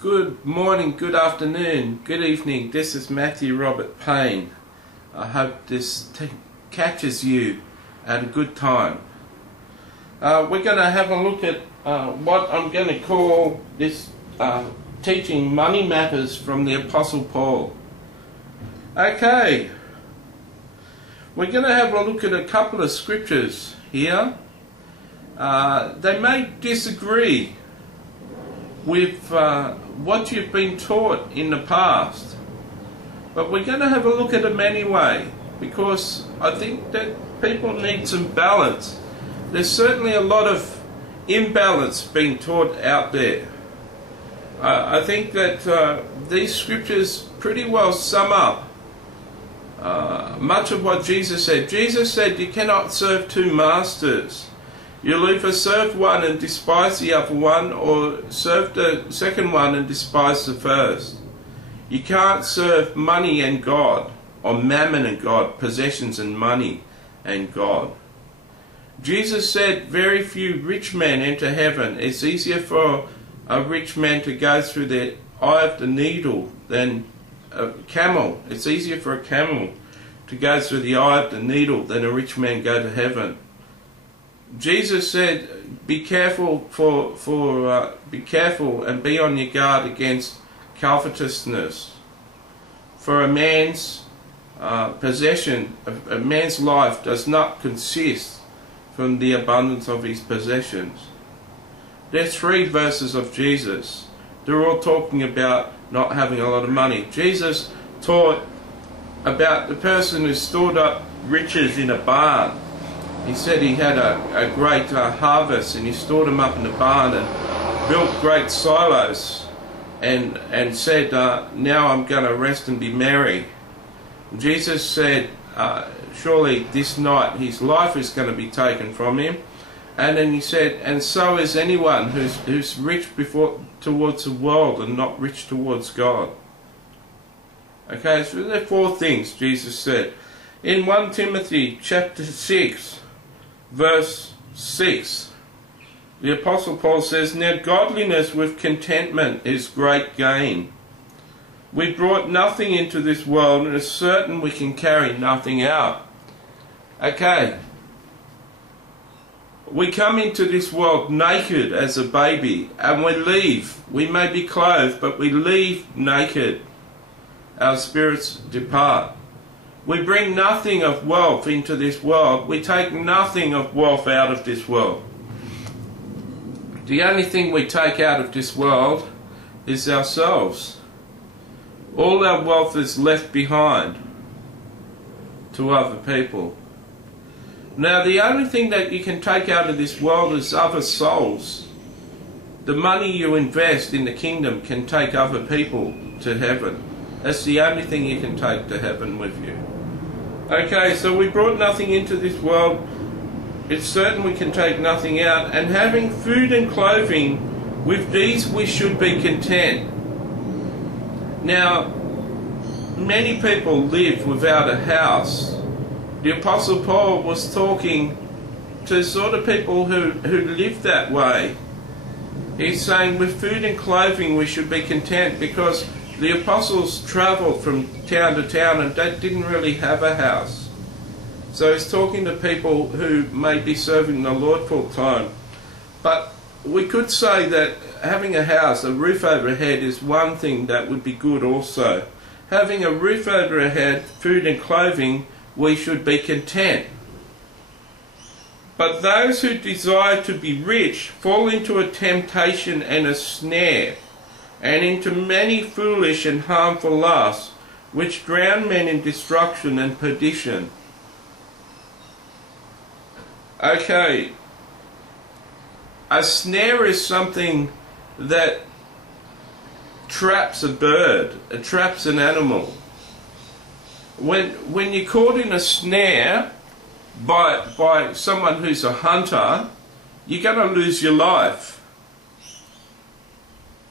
Good morning, good afternoon, good evening. This is Matthew Robert Payne. I hope this catches you at a good time. We're going to have a look at what I'm going to call this teaching money matters from the Apostle Paul. Okay, we're going to have a look at a couple of scriptures here. They may disagree with what you've been taught in the past, but we're going to have a look at them anyway, because I think that people need some balance. There's certainly a lot of imbalance being taught out there. I think that these scriptures pretty well sum up much of what Jesus said. Jesus said you cannot serve two masters. You'll either serve one and despise the other one, or serve the second one and despise the first. You can't serve money and God, or mammon and God, possessions and money and God. Jesus said very few rich men enter heaven. It's easier for a rich man to go through the eye of the needle than a camel. It's easier for a camel to go through the eye of the needle than a rich man go to heaven. Jesus said, be careful be careful and be on your guard against covetousness. For a man's possession, a man's life does not consist from the abundance of his possessions. There's 3 verses of Jesus. They're all talking about not having a lot of money. Jesus taught about the person who stored up riches in a barn. He said he had a great harvest, and he stored them up in the barn and built great silos, and said, now I'm going to rest and be merry. Jesus said, surely this night his life is going to be taken from him. And then he said, and so is anyone who's rich towards the world and not rich towards God. Okay, so there are 4 things Jesus said. In 1 Timothy chapter 6, verse 6, the Apostle Paul says, now godliness with contentment is great gain. We brought nothing into this world, and it's certain we can carry nothing out. Okay, we come into this world naked as a baby, and we leave. We may be clothed, but we leave naked. Our spirits depart. We bring nothing of wealth into this world. We take nothing of wealth out of this world. The only thing we take out of this world is ourselves. All our wealth is left behind to other people. Now, the only thing that you can take out of this world is other souls. The money you invest in the kingdom can take other people to heaven. That's the only thing you can take to heaven with you. Okay, so we brought nothing into this world. It's certain we can take nothing out. And having food and clothing, with these we should be content. Now, many people live without a house. The Apostle Paul was talking to sort of people who live that way. He's saying with food and clothing we should be content, because the apostles travelled from town to town and they didn't really have a house. So he's talking to people who may be serving the Lord full time. But we could say that having a house, a roof overhead, is one thing that would be good also. Having a roof over our head, food and clothing, we should be content. But those who desire to be rich fall into a temptation and a snare, and into many foolish and harmful lusts, which drown men in destruction and perdition. Okay, a snare is something that traps a bird, it traps an animal. When you're caught in a snare by someone who's a hunter, you're going to lose your life.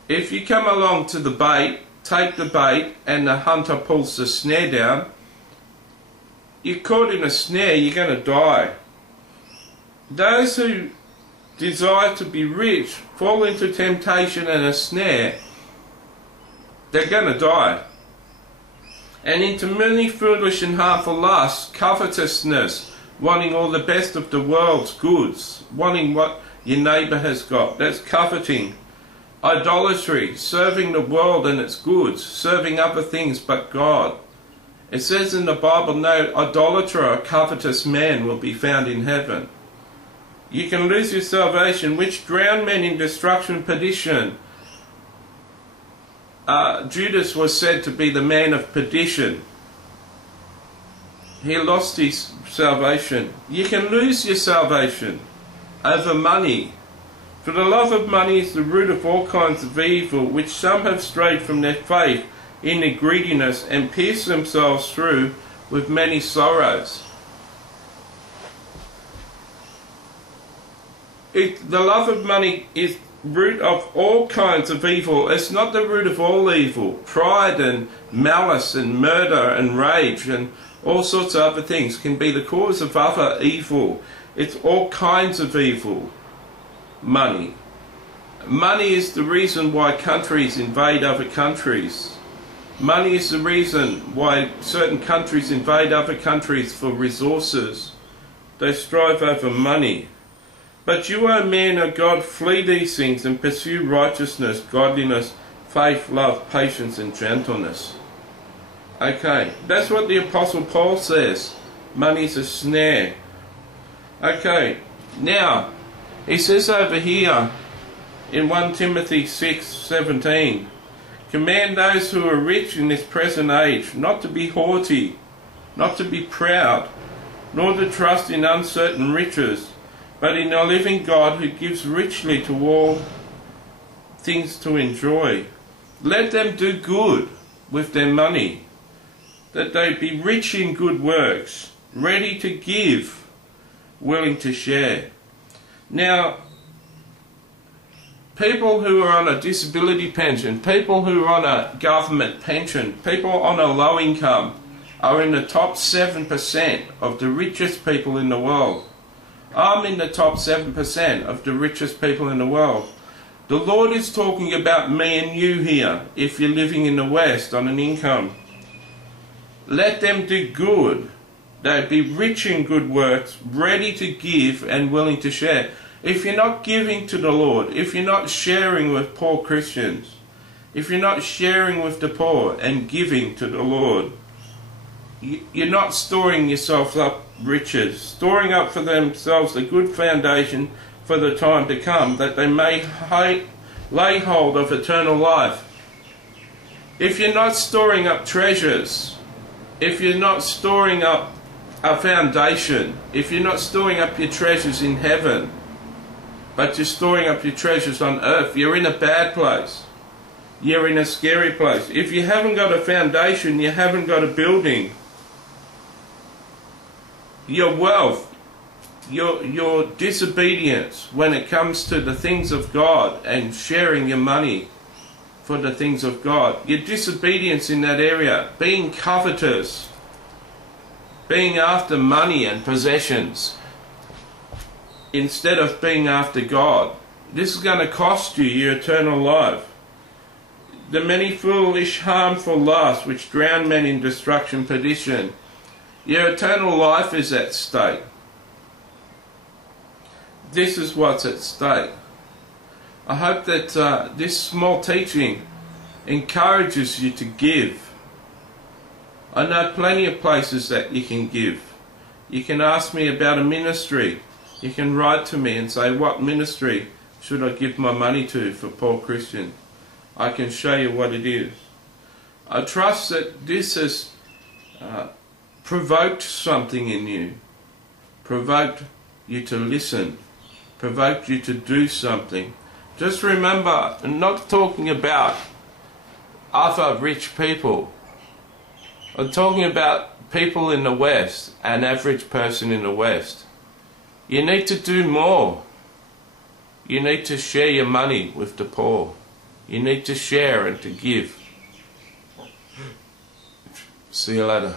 If you come along to the bait, take the bait, and the hunter pulls the snare down, you're caught in a snare, you're going to die. Those who desire to be rich fall into temptation and a snare, they're going to die. And into many foolish and harmful lusts, covetousness, wanting all the best of the world's goods, wanting what your neighbour has got. That's coveting. Idolatry, serving the world and its goods, serving other things but God. It says in the Bible, no idolater or covetous man will be found in heaven. You can lose your salvation, which drown men in destruction and perdition. Judas was said to be the man of perdition. He lost his salvation. You can lose your salvation over money. For the love of money is the root of all kinds of evil, which some have strayed from their faith in their greediness and pierced themselves through with many sorrows. The love of money is root of all kinds of evil. It's not the root of all evil. Pride and malice and murder and rage and all sorts of other things can be the cause of other evil. It's all kinds of evil. Money. Money is the reason why countries invade other countries. Money is the reason why certain countries invade other countries for resources. They strive over money. But you, O man of God, flee these things and pursue righteousness, godliness, faith, love, patience and gentleness. Okay, that's what the Apostle Paul says. Money is a snare. Okay, now, he says over here in 1 Timothy 6:17, command those who are rich in this present age not to be haughty, not to be proud, nor to trust in uncertain riches, but in a living God who gives richly to all things to enjoy. Let them do good with their money, that they be rich in good works, ready to give, willing to share. Now, people who are on a disability pension, people who are on a government pension, people on a low income are in the top 7% of the richest people in the world. I'm in the top 7% of the richest people in the world. The Lord is talking about me and you here, if you're living in the West on an income. Let them do good. They be rich in good works, ready to give and willing to share. If you're not giving to the Lord, if you're not sharing with poor Christians, if you're not sharing with the poor and giving to the Lord, you're not storing yourself up riches, storing up for themselves a good foundation for the time to come, that they may lay hold of eternal life. If you're not storing up treasures, if you're not storing up a foundation, if you're not storing up your treasures in heaven, but you're storing up your treasures on earth, you're in a bad place. You're in a scary place. If you haven't got a foundation, you haven't got a building. Your wealth, your disobedience when it comes to the things of God and sharing your money for the things of God, your disobedience in that area, being covetous, being after money and possessions instead of being after God, this is going to cost you your eternal life. The many foolish, harmful lusts which drown men in destruction, perdition. Your eternal life is at stake. This is what's at stake. I hope that this small teaching encourages you to give. I know plenty of places that you can give. You can ask me about a ministry. You can write to me and say, what ministry should I give my money to for poor Christians? I can show you what it is. I trust that this has provoked something in you, provoked you to listen, provoked you to do something. Just remember, I'm not talking about other rich people. I'm talking about people in the West, an average person in the West. You need to do more. You need to share your money with the poor. You need to share and to give. See you later.